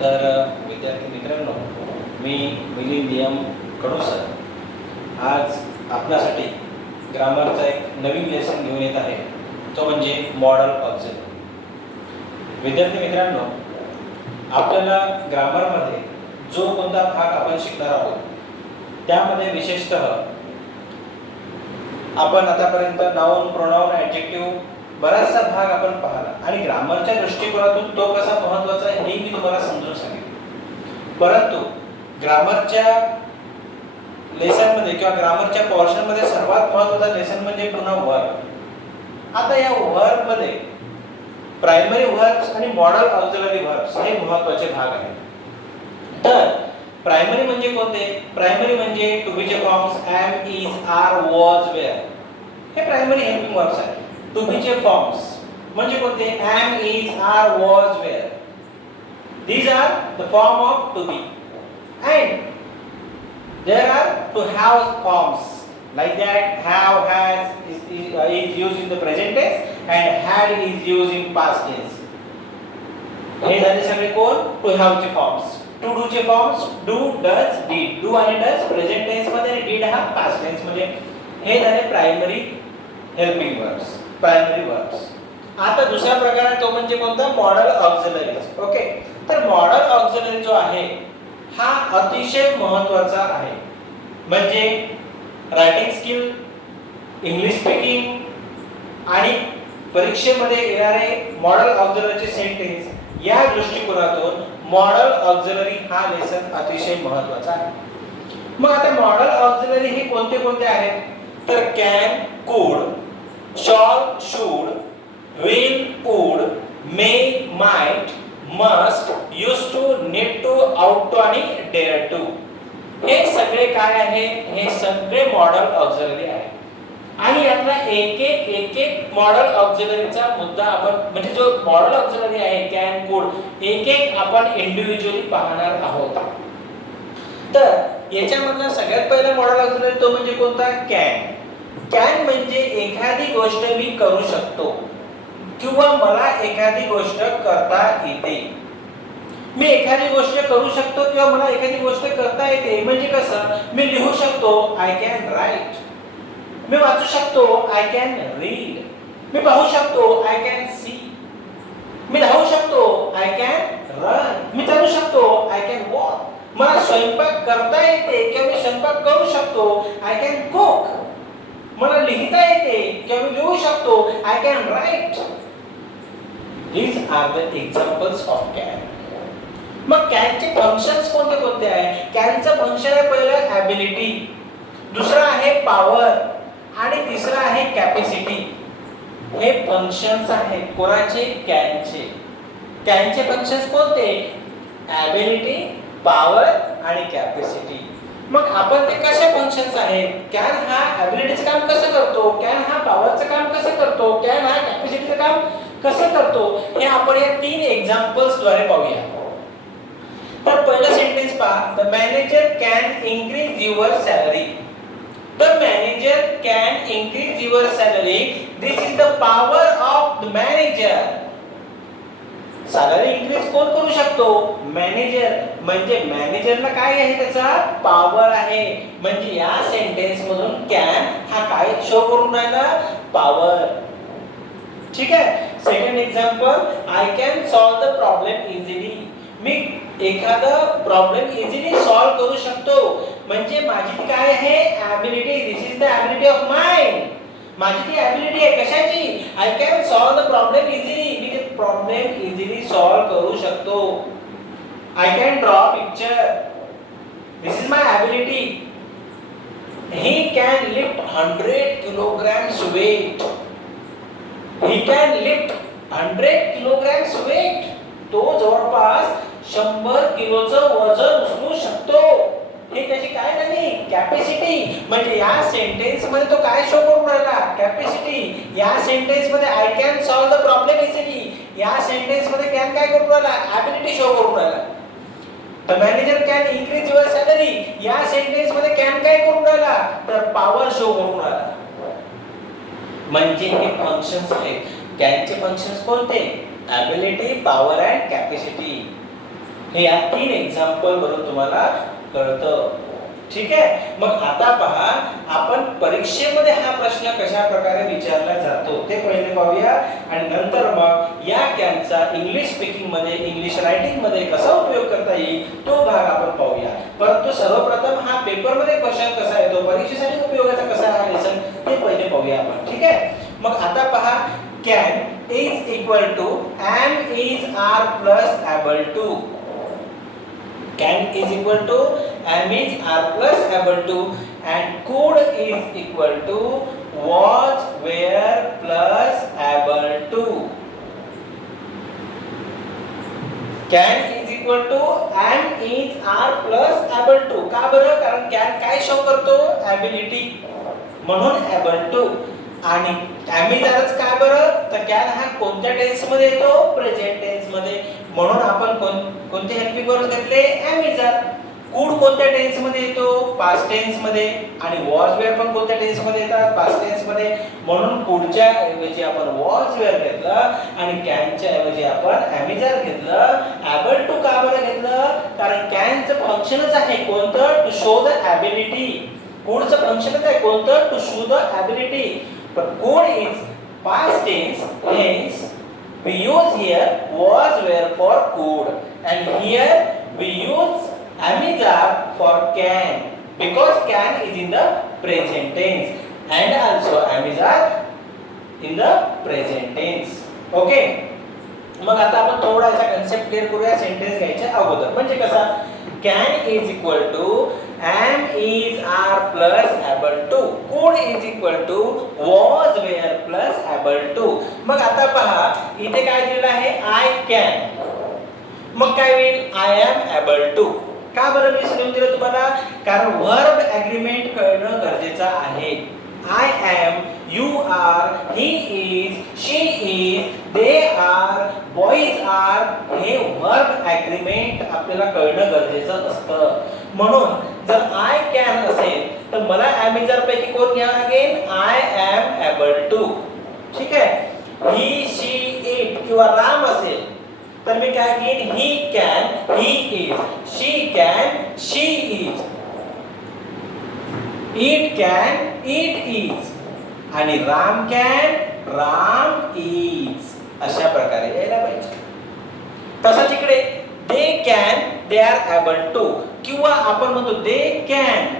तर विद्यार्थी मित्रांनो, मी मिलिंद एम कडोसर आज आपल्यासाठी ग्रामरचा एक नवीन लेसन घेऊन येत आहे, तो म्हणजे मॉडल ऑक्झिलरी. विद्यार्थी मित्रांनो, आपल्याला ग्रामरमध्ये जो कोणता भाग आपण शिकणार आहोत त्यामध्ये विशेषतः आपण आतापर्यंत नाउन, प्रोनाउन, ॲडजेक्टिव्ह बराचसा भाग आपण पाहिला आणि ग्रामरच्या दृष्टिकोनातून तो कसा महत्त्वाचा आहे हे मी तुम्हाला समजून सांगितले. परंतु ग्रामरच्या लेसनमध्ये किंवा ग्रामरच्या पोर्शनमध्ये सर्वात महत्त्वाचा लेसन म्हणजे पुन्हा वर्ब. आता या वर्बमध्ये प्रायमरी व्हर्ब्स आणि मॉडल ऑक्झिलरी व्हर्ब्स हे महत्त्वाचे भाग आहेत. तर प्रायमरी म्हणजे कोणते? प्रायमरी म्हणजे टू बीचे forms am, is, are, was, were. हे प्रायमरी हेल्पिंग वर्ब्स आहेत. टू बीचे फॉर्म्स म्हणजे कोणते? Am, is, are, was, were. These are the form of to be. And there are to have forms like that. Have, has is used in the present tense and had is used in past tense. हे झाले सगळे कोण? to have चे forms. to do चे forms do, does, did. do आणि does present tense मध्ये आणि did हा पास्ट टेन्स मध्ये. हे झाले primary helping verbs, primary verbs. आता दुसरा प्रकार आहे तो म्हणजे कोणता? Model auxiliaries. ओके, तर मॉडल ऑक्झिलरी जो आहे हा अतिशय महत्त्वाचा आहे. म्हणजे रायटिंग स्किल, इंग्लिश स्पीकिंग आणि परीक्षेमध्ये येणारे मॉडल ऑक्झिलरीचे सेंटेन्स या दृष्टिकोनातून मॉडल ऑक्झिलरी हा लेसन अतिशय महत्त्वाचा आहे. मग आता मॉडल ऑक्झिलरी हे कोणते कोणते आहेत? तर can, could, shall, should, will, would, may, might, must, used to, need to, ought to आणि डेअर टू. हे सगळे काय आहे? हे सगळे मॉडल ऑक्झिलरी आहे. आणि यातला एक एक मॉडल ऑक्झिलरीचा मुद्दा आपण म्हणजे जो मॉडल ऑक्झिलरी आहे कॅन, कुड, एक आपण इंडिव्हिज्युअली पाहणार आहोत. तर याच्यामधला सगळ्यात पहिला मॉडल ऑक्झिलरी तो म्हणजे कोणता? कॅन. कॅन म्हणजे एखादी गोष्ट मी करू शकतो किंवा मला एखादी गोष्ट करता येते. मी एखादी गोष्ट करू शकतो किंवा मला एखादी गोष्ट करता येते म्हणजे कसं? मी लिहू शकतो, आय कॅन राईट. मी वाचू शकतो, आय कॅन रीड. मी पाहू शकतो, आय कॅन सी. मी धावू शकतो, आय कॅन रन. मी चालू शकतो, आय कॅन वॉक. मला स्वयंपाक करता येते किंवा मी स्वयंपाक करू शकतो, आय कॅन कुक. मला लिहिता येते किंवा मी लिहू शकतो, I can write. These are the examples of can. मग कॅनचे फंक्शन्स कोणते कोणते आहे? कॅनचं फंक्शन आहे पहिलं ॲबिलिटी, दुसरा आहे पॉवर आणि तिसरा आहे कॅपॅसिटी. हे फंक्शन्स आहेत कोणाचे? कॅनचे. कॅनचे फंक्शन्स कोणते? ॲबिलिटी, पॉवर आणि कॅपॅसिटी. मग आपण ते कसे फंक्शन्स आहेत? कॅन हा ॲबिलिटीचं काम कसं करतो? कॅन हा पॉवरचं काम कसं करतो? कॅन हा कॅपॅसिटीचं काम कसं करतो? हे आपण या तीन एक्झाम्पल्स द्वारे पाहूया. तर पहिला सेंटेन्स पहा. The manager can increase your salary. The manager can increase your salary. This is the power of the manager. Salary increase कोण करू शकतो? मॅनेजर. म्हणजे मॅनेजरला काय आहे? त्याचा पॉवर आहे. म्हणजे या सेंटेन्स मधून कॅन हा काय शो करून राहिला? पॉवर. ठीक आहे. Second example, I can solve the problem easily. मी एखादा प्रॉब्लेम इझिली सॉल्व करू शकतो. म्हणजे माझी ती काय आहे? Ability. This is the ability of mind. माझी ती ॲबिलिटी आहे कशाची? I can solve the problem easily. मी ते प्रॉब्लेम इझिली सॉल्व करू शकतो. I can draw picture. This is my ability. He can lift 100 kilograms weight. He can lift 100 kilograms weight. तो जवळपास 100 किलोचं वजन उचलू शकतो. हे त्याची काय झाली? कॅपॅसिटी. म्हणजे या सेंटेन्स मध्ये तो काय शो करून राहिला? कॅपॅसिटी. या सेंटेन्स मध्ये I can solve the problem easily. या सेंटेन्स मध्ये कॅन काय करून राहिला? ॲबिलिटी शो करून राहिला. The manager can increase your salary. या सेंटेन्स मध्ये कॅन काय करून राहिला? तर पॉवर शो करून राहिला. म्हणजे हे फंक्शन्स आहेत. कॅनचे फंक्शन्स कोणते? Ability, power and capacity. हे या 3 एक्झाम्पल वरून तुम्हाला कळतं. ठीक आहे. मग आता पहा आपण परीक्षेमध्ये हा प्रश्न कशा प्रकारे विचारला जातो ते पहिले पाहूया आणि नंतर मग या कॅनचा इंग्लिश स्पीकिंग मध्ये इंग्लिश रायटिंग मध्ये कसा उपयोग करता येईल तो भाग आपण पाहूया. परंतु सर्वप्रथम हा पेपर मध्ये क्वेश्चन कसा येतो, परीक्षेसाठी उपयोगाचा कसा हा लेसन ते पहिले पाहूया आपण. ठीक आहे. मग आता पहा can is equal to am is are plus able to. Can is equal to am is are plus able to and could is equal to was were plus able to. Can is equal to am is are plus able to. का बरं? कारण can काय show करतो? ability म्हणून able to. आणि ॲमिजारच काय बरं? तर कॅन हा कोणत्या टेन्स मध्ये येतो? प्रेझेंट टेन्स मध्ये. म्हणून आपण कोणते हेल्पिंग वर्ब्स घेतले? ॲमिजार. कुड कोणत्या टेन्स मध्ये येतो? पास्ट टेन्स मध्ये. आणि वॉज वेअर पण कोणत्या टेन्स मध्ये येतात? पास्ट टेन्स मध्ये. म्हणून कुडच्या ऐवजी आपण वॉज वेअर घेतलं आणि कॅनच्या ऐवजी आपण ॲमिजार घेतलं. एबल टू का बरं घेतलं? कारण कॅनचं फंक्शनच आहे कोणतं? To show the ability. कुडचं फंक्शनच आहे कोणतं? To show the ability. But could is past tense, hence we use here was were for could, and here we use amizar for can because can is in the present tense and also amizar in the present tense. Okay. मग आता आपण थोडा याचा concept clear करूया sentence घ्यायच्या अगोदर. म्हणजे कसा? can is equal to am is are plus able to. could is equal to was were plus able to. मग आता पहा इथे काय दिलेलं आहे? I can. मग काय होईल? I am able to. का बरं मी सांगून दिलं तुम्हाला? कारण वर्ब ॲग्रीमेंट कळणं गरजेचं आहे. I am, you are, he is, she is, they are, boys are हे वर्ब ॲग्रीमेंट आपल्याला कळणं गरजेचं असतं. म्हणून जर I can असेल तर मला ॲमिजार पैकी कोण घ्यावं लागेल? I am able to. ठीक आहे. he, she, it किंवा राम असेल तर मी काय घेईन? he can, he is, she can, she is, it can, it is आणि राम can, राम is अशा प्रकारे यायला पाहिजे. तसंच इकडे they can, they are able to किंवा आपण म्हणतो they can.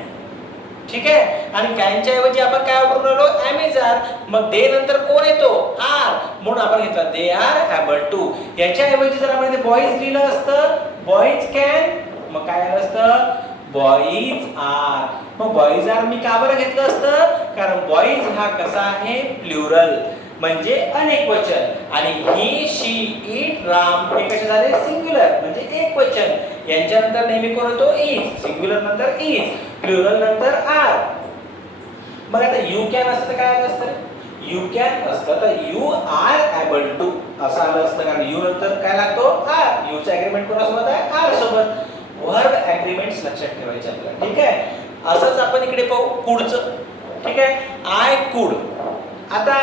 ठीक आहे. आणि कॅनच्या ऐवजी आपण काय वापरून आलो? ॲमिजार. मग दे नंतर कोण येतो? आर. म्हणून आपण घेतला दे आर ॲबल टू. याच्या ऐवजी जर आपण इथे बॉईज लिहिलं असतं बॉईज कॅन मग काय आलं असतं? Boys are. मग बॉईज आर मी का बरं घेतलं असतं? कारण बॉईज हा कसा आहे? प्लुरल म्हणजे अनेक वचन आणि ही, शी, इट, राम हे कसे झाले? सिंग्युलर म्हणजे एक वचन. यांच्यानंतर नेहमी कोण होतो? इज. सिंग्युलर नंतर इज, प्लुरल नंतर आर. मग आता यू कॅन असतं काय आलं असतं? यू कॅन असतं तर यू आर ॲबल टू असं आलं असतं कारण यू नंतर काय लागतो? आर. यूचा ॲग्रीमेंट कोणासोबत आहे? आर सोबत. वर्ब ॲग्रीमेंट्स लक्षात ठेवायचे आपल्याला. ठीक आहे. असंच आपण इकडे पाहू कुडचं. ठीक आहे. I could. आता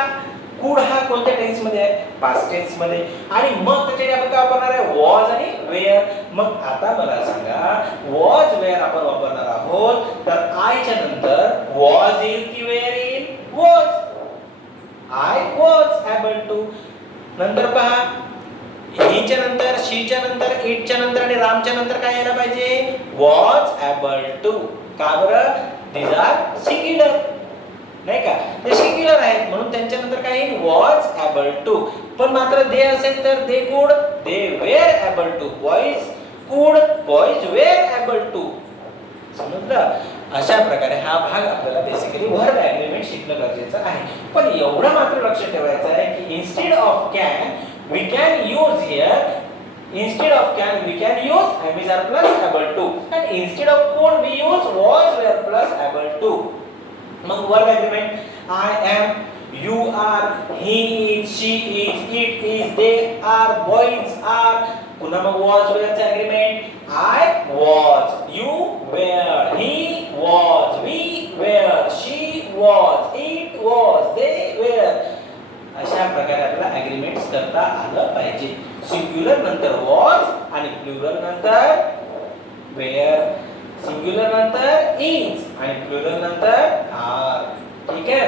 कुड हा कोणत्या टेन्स मध्ये आहे? पास्ट टेन्स मध्ये. आणि मग त्याच्याने आपण काय वापरणार आहे? वॉज आणि वेअर. मग आता मला सांगा वॉज वेअर आपण वापरणार आहोत तर आयच्या नंतर वॉज येईल की वेअर येईल? Was. I was able to. नंतर पहा हीच्या नंतर, शीच्या नंतर, इटच्या नंतर आणि रामच्या नंतर काय यायला पाहिजे? Was able to. का बरं? दीज आर सिंग्युलर नाही का? ते सिंग्युलर आहेत म्हणून त्यांच्या नंतर काय येईल? Was able to. पण मात्र दे असेल तर they could, they were able to. Boys could, boys were able to. समजलं? अशा प्रकारे हा भाग आपल्याला बेसिकली वर्ब ॲग्रीमेंट शिकणं गरजेचं आहे. पण एवढं मात्र लक्ष ठेवायचं आहे की instead of can we can use here, instead of can we can use am is are plus able to and instead of could we use was were plus able to. मग verb agreement I am, you are, he is, she is, it is, they are, boys are. पुन्हा मग was were चा agreement I was, you were, he was, we were, she was, it was, they were. अशा प्रकारे आपल्याला agreements करता आलं पाहिजे. Singular नंतर वॉज आणि प्लुरल नंतर वेअर, सिंग्युलर नंतर इज आणि प्लुरल नंतर आर. ठीक आहे.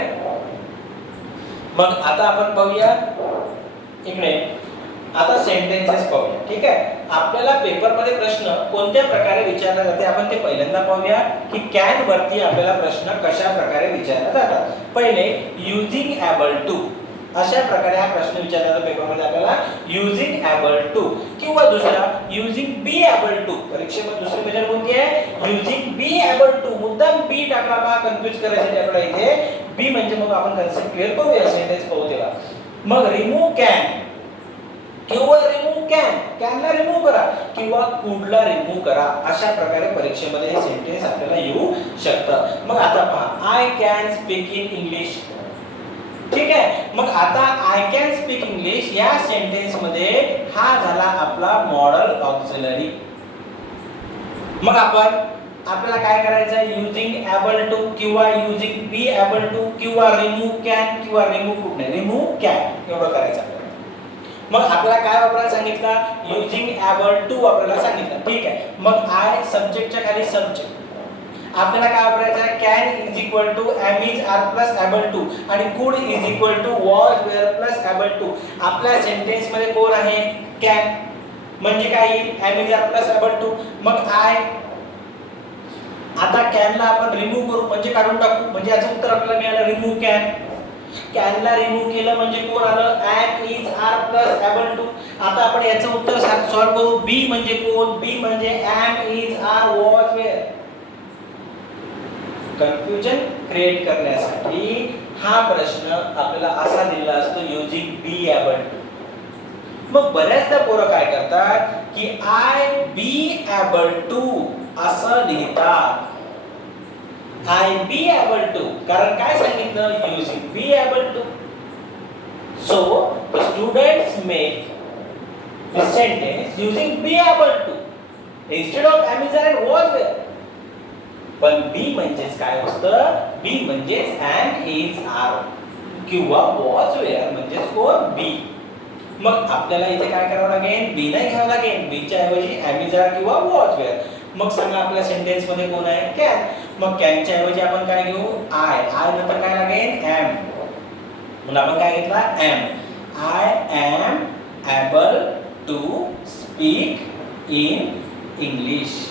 मग आता आपण पाहूया इकडे, आता सेंटेन्सेस पाहूया. ठीक आहे. आपल्याला पेपरमध्ये प्रश्न कोणत्या प्रकारे विचारला जाते आपण ते पहिल्यांदा पाहूया की कॅन वरती आपल्याला प्रश्न कशा प्रकारे विचारले जातात. पहिले युजिंग एबल टू, अशा प्रकारे हा प्रश्न विचारला जातो पेपरमध्ये आपल्याला, युजिंग एबल टू. किंवा दुसरा युजिंग बी एबल टू. परीक्षेमध्ये दुसरी मेथड कोणती आहे? Using be able to. मुद्दाम बी टाकला पहा कन्फ्यूज करायसाठी आपल्याला इथे. बी म्हणजे मग आपण कन्सेप्ट क्लिअर करूया, सेंटेन्स पाहू तेव्हा. मग रिमूव्ह कॅन किंवा रिमूव्ह कॅन, कॅनला रिमूव्ह करा किंवा कुडला रिमूव्ह करा. अशा प्रकारे परीक्षेमध्ये हे सेंटेन्स आपल्याला येऊ शकतं. मग आता पहा, I can speak in English. ठीक आहे. मग आता आय कॅन स्पीक इंग्लिश या सेंटेन्स मध्ये हा झाला आपला मॉडल ऑक्झिलरी. मग आपण आपल्याला काय करायचं आहे? युजिंग एबल टू किंवा युजिंग बी एबल टू किंवा रिमूव्ह कॅन किंवा रिमूव्ह कुड नाही, रिमूव्ह कॅन एवढं करायचं आपल्याला. मग आपल्याला काय वापरायला सांगितलं? युजिंग एबल टू वापरायला सांगितलं. ठीक आहे. मग आय सब्जेक्टच्या खाली सब्जेक्ट आपल्याला काय वापरायचं आहे? Can is equal to am is are plus able to आणि could is equal to was were plus able to. आपल्या सेंटेन्स मध्ये कोण आहे? कॅन. म्हणजे काय येईल? Am is are plus able to. मग आय, आता कॅनला आपण रिमूव्ह करू म्हणजे काढून टाकू, म्हणजे याचं उत्तर आपल्याला मिळालं रिमूव्ह कॅन. कॅनला रिमूव्ह केलं म्हणजे कोण आलं? Am is are plus able to. आता आपण याचं उत्तर सॉल्व्ह करू. बी म्हणजे कोण? बी म्हणजे am is are was were. Confusion create करण्यासाठी हा प्रश्न आपल्याला असा दिलेला असतो, युजिंग बी एबल टू. मग बऱ्याचदा पोरं काय करतात की आय बी एबल टू असं लिहितात. आय बी एबल टू, कारण काय सांगितलं? Using be able to. So the students make the sentence using be able to instead of am is are and was were. पण बी म्हणजेच काय असतं? Be म्हणजेच एम इज आर किंवा was were म्हणजेच कोण? बी. मग आपल्याला इथे काय करावं लागेल? बी नाही घ्यावं लागेल. बीच्या ऐवजी एम इज आर किंवा वॉज वेअर. मग सांगा आपल्या सेंटेन्स मध्ये कोण आहे? कॅन. मग कॅनच्या ऐवजी आपण काय घेऊ? आय. आय नंतर काय लागेल? एम. म्हणून आपण काय घेतला? Am. I am able to speak in English.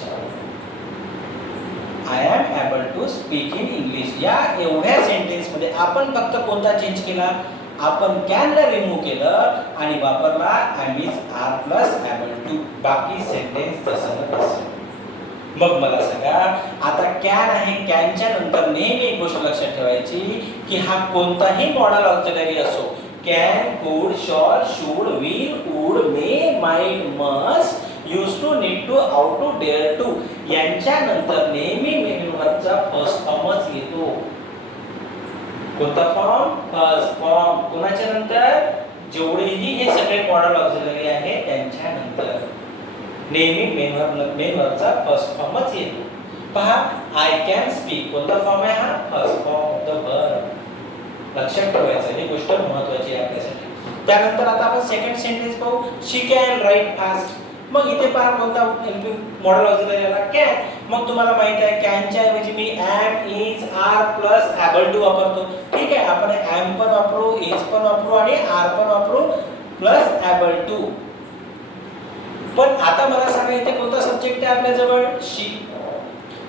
I am able to speak in English. या एवढ्या सेंटेन्स मध्ये आपण फक्त कोणता चेंज केला? आपण कॅनला रिमूव्ह केलं आणि वापरला am is are plus able to. बाकी सेंटेन्स तसं तसं. मग मला सांगा, आता कॅन आहे, कॅनच्या नंतर नेहमी एक गोष्ट लक्षात ठेवायची की हा कोणताही मॉडल ऑक्झिलरी असो, can, could, shall, should, will, would, may, might, must, use to, need to, ought to, dare to यांच्या नंतर नेहमी मेन वर्बचा फर्स्ट फॉर्मच येतो. कोणता फॉर्म? First form. कोणाच्या नंतर? जेवढेही हे सगळे मॉडल ऑक्झिलरी आहे त्यांच्या नंतर नेहमी मेन वर्बचा फर्स्ट फॉर्मच येतो. पहा, आय कॅन स्पीक कोणता फॉर्म आहे? हा first form of the verb. लक्षात ठेवायचं, ही गोष्ट महत्त्वाची आहे आपल्यासाठी. त्यानंतर आता आपण सेकंड सेंटेन्स पाहू. शी कॅन राईट फास्ट. मग इथे पहा कोणता मॉडल ऑक्झिलरी आला? कॅन. मग तुम्हाला माहित आहे कॅनच्या ऐवजी मी am is are plus able to वापरतो. ठीक आहे. आपण एम पण वापरू, इज पण वापरू आणि आर पण वापरू प्लस एबल टू. पण आता मला सांगा इथे कोणता सब्जेक्ट आहे आपल्या जवळ? शी.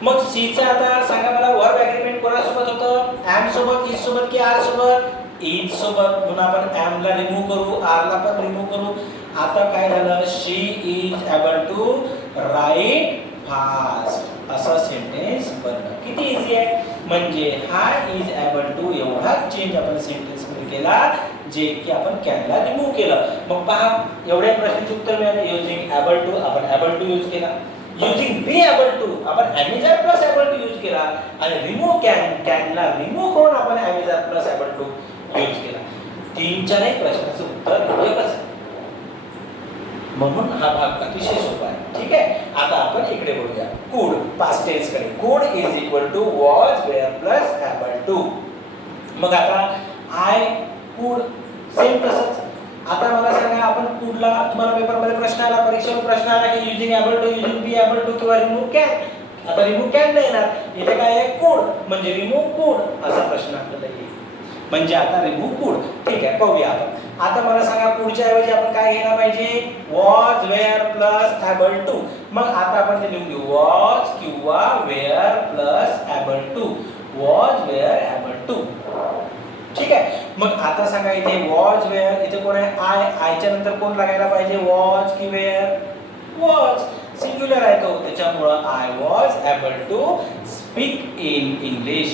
मग शीचा आता सांगा मला वर्ब ॲग्रीमेंट कोणासोबत होतं? एम सोबत, इज सोबत की आर सोबत? इज सोबत. म्हणून आपण एम ला रिमूव्ह करू, आर ला पण रिमूव्ह करू. आता काय झालं? She is able to write fast असं सेंटेन्स बनलं. किती इझी आहे. म्हणजे हा इज एबल टू एवढा चेंज आपण सेंटेन्स मध्ये केला जे की आपण कॅनला रिमूव्ह केलं. मग पहा एवढ्या प्रश्नाचे उत्तर मिळाले. युजिंग एबल टू आपण एबल टू यूज केला. युजिंग बी एबल टू आपण am is are plus able to use केला आणि रिमूव्ह कॅन, कॅनला रिमूव्ह करून आपण am is are plus able to use केला. 3-4 प्रश्नाचं उत्तर एकच आहे. म्हणून हा भाग अतिशय सोपा आहे. ठीक आहे. आता आपण इकडे बोलूया कुड, पास्ट टेन्स कडे. Could is equal to was were plus able to. मग आता आय कुड सेम तसंच. आता मला सांगा, आपण कुठला तुम्हाला पेपरमध्ये प्रश्न आला, परीक्षेवर प्रश्न आला की using able to, using be able to किंवा रिमूव्ह कॅन. आता रिमूव्ह कॅन नाही येणार, इथे काय आहे कूड, म्हणजे रिमूव्ह कूड असा प्रश्न आपल्याला येईल. म्हणजे आता रिमूव्ह कूड. ठीक आहे, पाहूया आपण. आता मला सांगा, कूडच्या ऐवजी आपण काय घ्यायला पाहिजे, was, were plus able to. मग आता आपण ते लिहून घेऊ, वॉज किंवा were plus able to, was were able to. ठीक आहे. मग आता सांगा, इथे वॉज वेअर, इथे कोण आहे आय, आयच्या नंतर कोण लागायला पाहिजे, वॉज की वेअर, वॉज. सिंग्युलर आहे तो, त्याच्यामुळं I was able to speak in English.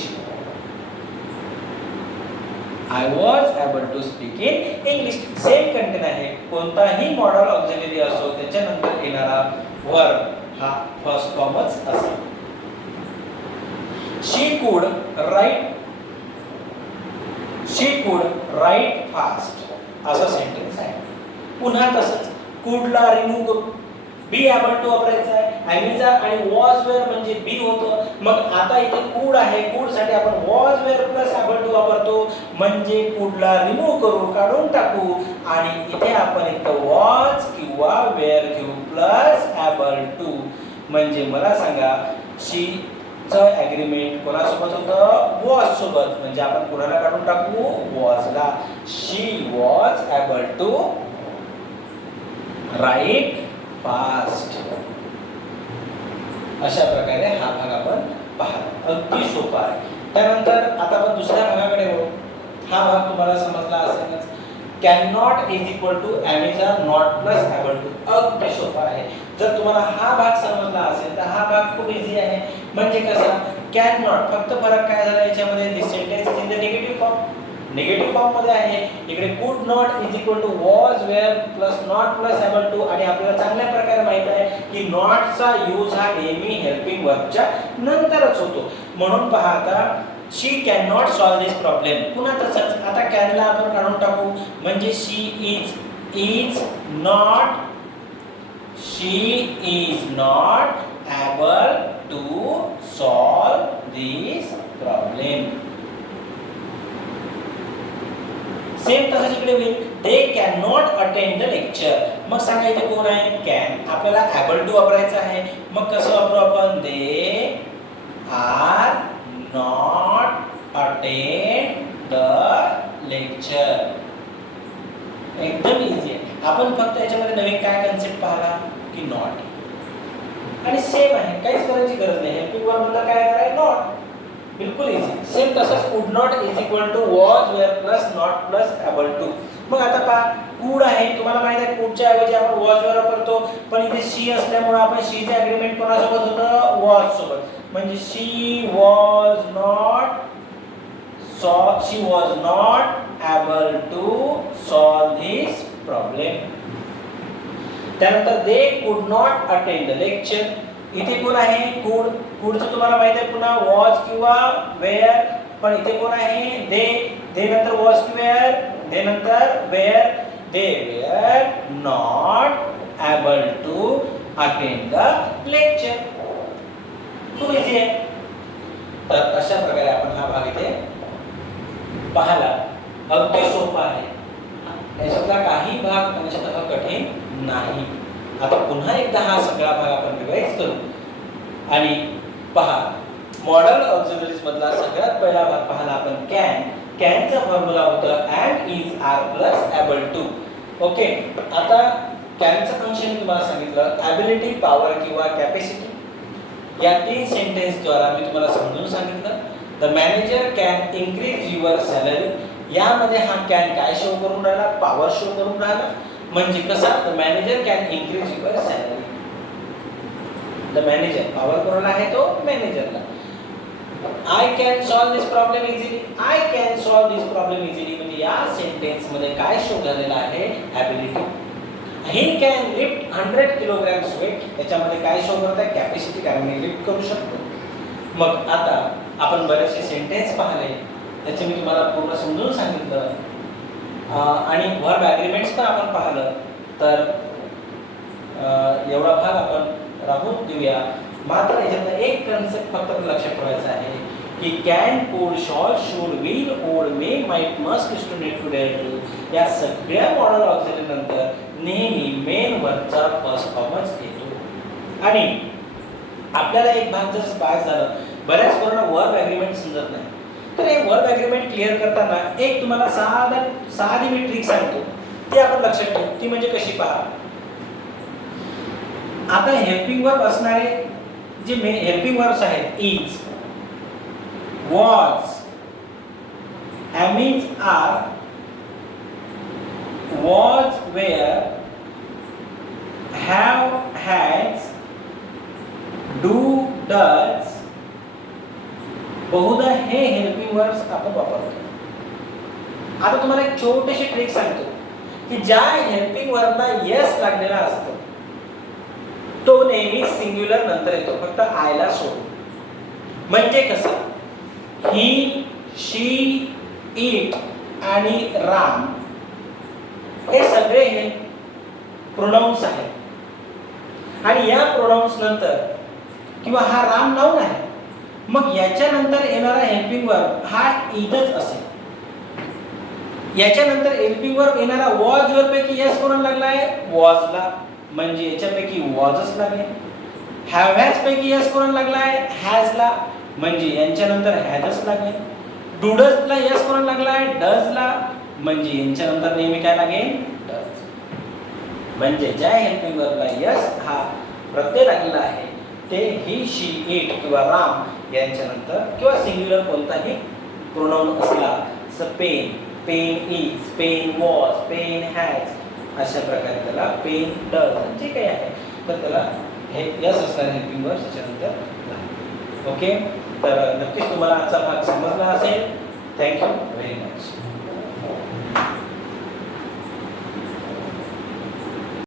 I was able to speak in English. Same content आहे. कोणताही मॉडल ऑक्झिलरी असो, त्याच्यानंतर येणारा वर्ब हा फर्स्ट फॉर्मच असेल. She could write fast असं सेंटेन्स आहे. पुन्हा तसंच कुडला रिमूव्ह करू, बी एबल टू वापरायचा आहे. ॲमिजा आणि वॉज वेअर म्हणजे बी होतं. मग आता इथे कूड आहे, कूड साठी आपण was were plus able to वापरतो, म्हणजे कूडला रिमूव्ह करू, काढून टाकू, आणि इथे आपण इथं वॉज किंवा वेअर घेऊ प्लस एबल टू. म्हणजे मला सांगा, शी चं ॲग्रीमेंट कोणासोबत होतं, वॉज सोबत, म्हणजे आपण कोणाला काढून टाकू, वॉजला. She was able to write fast. अशा प्रकारे हा भाग आपण पाहतो. अगदी सोपा आहे. त्यानंतर आता आपण दुसऱ्या भागाकडे वळू. हा भाग तुम्हाला समजला असेलच. Can not is equal to am is are not plus able to. अगदी सोपा आहे. जर तुम्हाला हा भाग समजला असेल तर हा भाग खूप इझी आहे. म्हणजे कसा, कॅन नॉट, फक्त फरक काय झाला याच्यामध्ये, this sentence is in the negative form, negative form मध्ये आहे. इकडे could not is equal to was were plus not plus able to. आणि आपल्याला चांगल्या प्रकारे माहित आहे की नॉटचा यूज हा नेहमी हेल्पिंग वर्बच्या नंतरच होतो. म्हणून पहा, आता she can not solve this problem. पुन्हा तसंच, आता कॅनला आपण काढून टाकू, म्हणजे she is not able to solve this problem. Same तसंच इकडे होईल, they can not attend the lecture. मग सांगा इथे कोण आहे, कॅन. आपल्याला ॲबल टू वापरायचं आहे. मग कसं वापरू आपण, they are not attend the lecture. एकदम इझी आहे. आपण फक्त याच्यामध्ये नवीन काय कन्सेप्ट पाहिला की नॉट, आणि सेम आहे, काहीच करायची गरज नाही. हेल्पिंग वर्ब म्हणजे काय करायचं, नॉट. बिलकुल इझी. सेम तसंच could not is equal to was were plus not plus able to. मग आता पहा, कुड आहे, तुम्हाला माहित आहे कुडच्या ऐवजी आपण वॉज वेअर वापरतो, पण इथे शी असल्यामुळे आपण शीचे ॲग्रीमेंट कोणासोबत होतं, वॉज सोबत. म्हणजे she was not able to solve this problem. त्यानंतर they could not attend the lecture. इथे कोण आहे, कुड. कुडचं तुम्हाला माहित आहे पुन्हा वॉज किंवा वेअर, पण इथे कोण आहे, दे. दे नंतर वॉज की वेअर, दे नंतर were. They were not able to attend the lecture. खूप इझी आहे. तर अशा प्रकारे आपण हा भाग इथे पाहिला. अगदी सोपा आहे. याच्यातला काही भाग अंशतः कठीण नाही. आता पुन्हा एकदा हा सगळा भाग आपण रिवाइज करू आणि पहा, मॉडल ऑक्झिलरीज मधला सगळ्यात पहिला भाग पाहिला आपण कॅन. कॅनचा फॉर्म्युला होता and is are plus able to. Okay. आता कॅनचं फंक्शन तुम्हाला सांगितलं, ॲबिलिटी, पॉवर किंवा कॅपॅसिटी. या तीन सेंटेन्स द्वारा मी तुम्हाला समजून सांगितलं. The manager can increase your salary. यामध्ये हा कॅन काय शो करून राहिला, पॉवर शो करून राहिला. म्हणजे कसा, the manager can increase your salary. The manager power कोणाला आहे, तो मॅनेजरला. I can solve this problem easily. I can solve this problem easily म्हणजे या सेंटेन्स मध्ये काय शो झालेला आहे, ability. He can lift 100 kilograms weight. त्याच्यामध्ये काय शो करत आहे, कॅपॅसिटी, कारण मी लिफ्ट करू शकतो. मग आता आपण बरेचसे सेंटेन्स पाहिले, त्याचे मी तुम्हाला पूर्ण समजून सांगितलं, आणि वर्ब ॲग्रीमेंट्स पण आपण पाहिलं. तर एवढा भाग आपण राहून देऊया. मात्र याच्यातला एक कन्सेप्ट फक्त लक्षात ठेवायचा आहे की can, could, shall, should, will, would, may, might, must, to, need, to, dare to. या सगळ्या मॉडल ऑक्झिलरी नंतर नेहमी मेन वर्बचा फर्स्ट फॉर्मच येतो. आणि आपल्याला एक भाग जर पास झालं, बऱ्याच पोरांना वर्ब ॲग्रीमेंट समजत नाही, तर हे वर्ब ॲग्रीमेंट क्लिअर करताना एक तुम्हाला साधी मी ट्रिक सांगतो, ती आपण लक्षात ठेवू. ती म्हणजे कशी पहा. आता हेल्पिंग वर्ब असणारे जे हेल्पिंग वर्ब्स आहेत, is, was, amids are, was, were, have, has, do, does, बहुधा हे हेल्पिंग वर्ब्स आपण वापरतो. आता तुम्हाला एक छोटीशी ट्रिक सांगतो की ज्या हेल्पिंग वर्बला यस लागलेला असतो तो नेहमी सिंग्युलर नंतर येतो, फक्त आयला सोडून. म्हणजे कसं, ही, शी, इट आणि राम हे सगळे हे प्रोनाउन्स आहेत आणि या प्रोनाउन्स नंतर किंवा हा राम नाऊन आहे, मग याच्यानंतर येणारा हेल्पिंग वर्ब हा इथच असेल. याच्यानंतर हेल्पिंग वर्ब येणारा वॉज वर पैकी यस कोणाला लागला आहे, वॉजला, म्हणजे याच्यापैकी वॉजच लागले. हॅव हॅज पैकी यस कोणाला लागला आहे, हॅजला, म्हणजे यांच्यानंतर हॅजच लागेल. डूडजला यस कोणाला लागला आहे, डजला, म्हणजे यांच्यानंतर नेहमी काय लागेल, डज. म्हणजे ज्या हेल्पिंग वर्बला यस हा प्रत्यय लागलेला आहे ते ही, शी, इट किंवा राम यांच्यानंतर किंवा सिंग्युलर कोणताही प्रोनाउन असला, pen, pen is, pen was, pen has, अशा प्रकारे त्याला पेन डज जे काही आहे तर त्याला हे यस असणारे हेल्पिंग वर्ब्स त्याच्यानंतर. ओके, तर नक्कीच तुम्हाला आजचा भाग समजला असेल. Thank you very much.